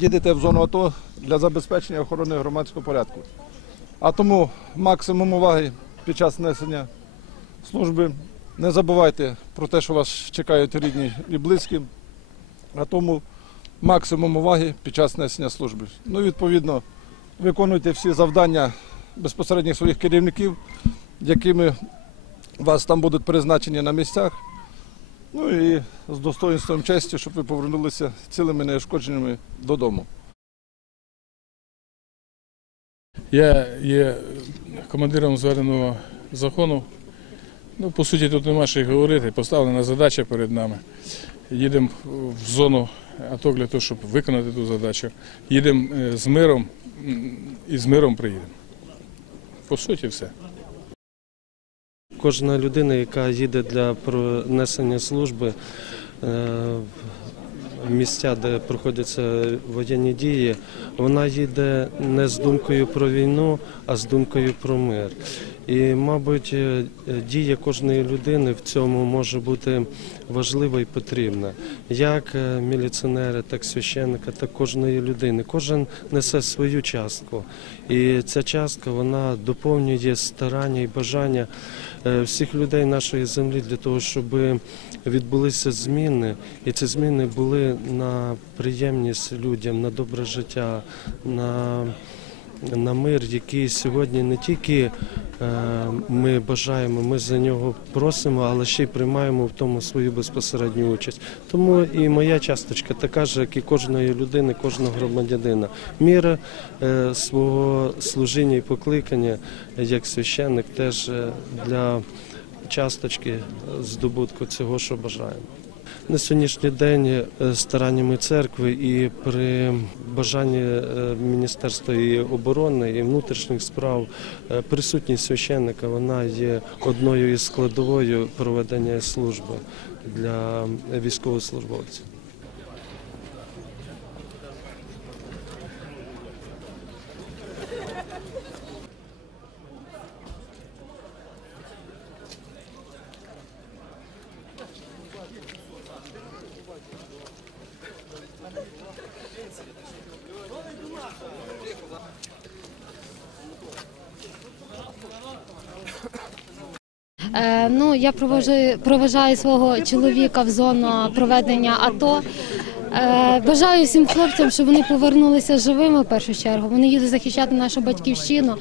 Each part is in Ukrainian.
їдете в зону АТО для забезпечення охорони громадського порядку. А тому максимум уваги під час несення служби. Не забувайте про те, що вас чекають рідні і близькі, а тому максимум уваги під час несення служби. Ну, відповідно, виконуйте всі завдання безпосередніх своїх керівників, якими вас там будуть призначені на місцях. Ну і з достоинством честі, щоб ви повернулися цілими неушкодженими додому. Я є командиром зведеного закону. Ну, по суті, тут нема що й говорити. Поставлена задача перед нами. Їдемо в зону АТО для того, щоб виконати ту задачу. Їдемо е, з миром і з миром приїдемо. По суті, все. Кожна людина, яка їде для пронесення служби е, в місця, де проходяться воєнні дії, вона їде не з думкою про війну, а з думкою про мир. І, мабуть, е, дія кожної людини в цьому може бути важлива і потрібна. Як е, міліціонери, так священника, так кожної людини. Кожен несе свою частку. І ця частка вона доповнює старання і бажання е, всіх людей нашої землі для того, щоб відбулися зміни, і ці зміни були на приємність людям, на добре життя, на, на мир, який сьогодні не тільки е, ми бажаємо, ми за нього просимо, але ще й приймаємо в тому свою безпосередню участь. Тому і моя часточка така ж, як і кожної людини, кожного громадянина. Міра е, свого служіння і покликання як священник теж е, для часточки здобутку цього, що бажаємо. На сьогоднішній день е, стараннями церкви і при бажанні е, Міністерства і оборони і внутрішніх справ е, присутність священника вона є одною із складовою проведення служби для військовослужбовців. Е, ну, я провожу, проважаю свого чоловіка в зону проведення АТО. Е, бажаю всім хлопцям, щоб вони повернулися живими в першу чергу. Вони їдуть захищати нашу батьківщину.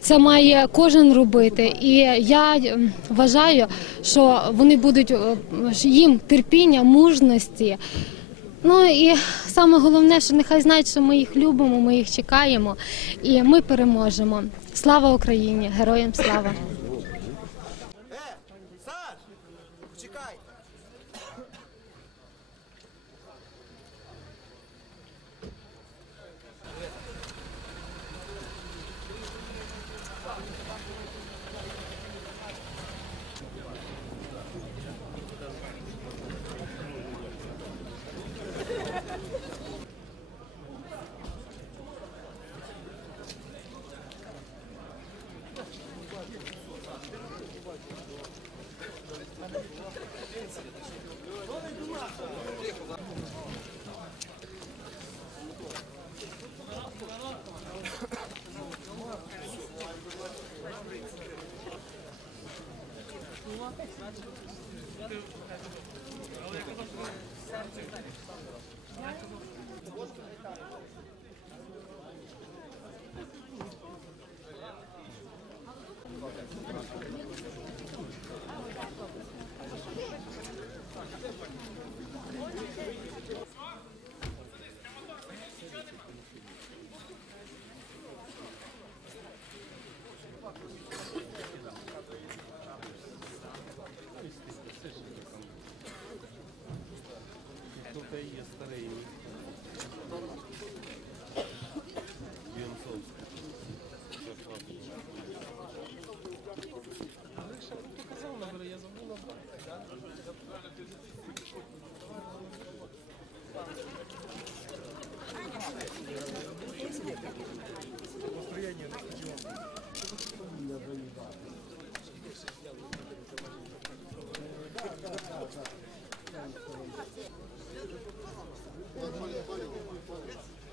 Це має кожен робити. І я вважаю, що вони будуть е, їм терпіння, мужності. Ну і саме головне, що нехай знають, що ми їх любимо, ми їх чекаємо, і ми переможемо. Слава Україні! Героям слава!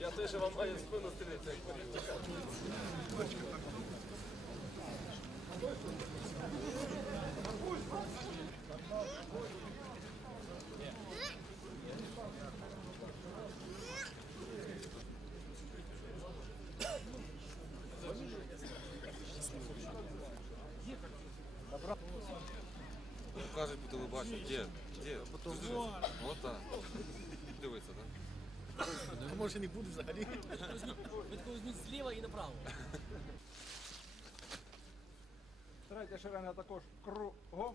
Я теж вам маю спину стріляти. Телебаченню. Де? Де? Вот так. Дивиться, так? Може не буде взагалі. зліва і направо. Третя ширина також кругом.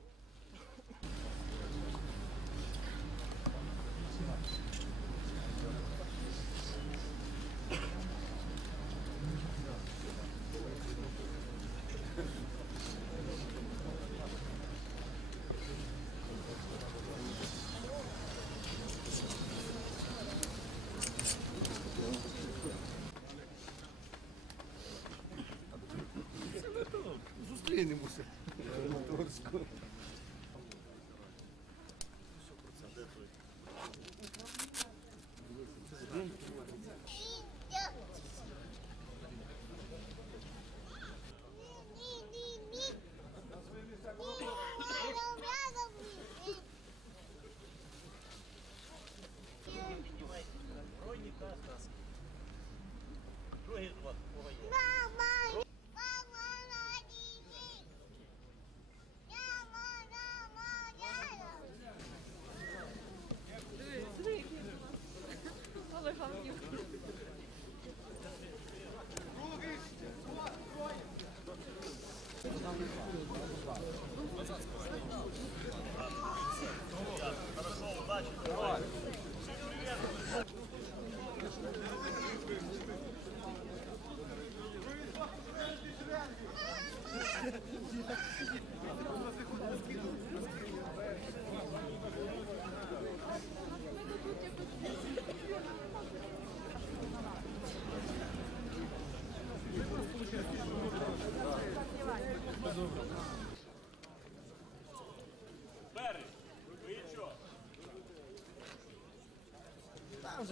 どうですか？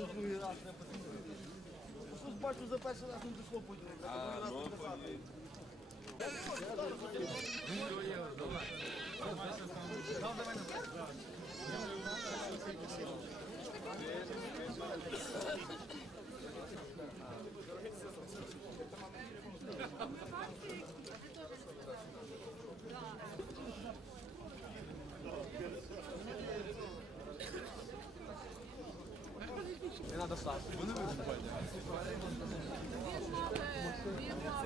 вже другий раз не потрібно. Щось бачу, за перший раз не дійшло поділити, а другий раз не писати. Давай, давай, давай. Святослав. Вони викупають. Він мав, він мав,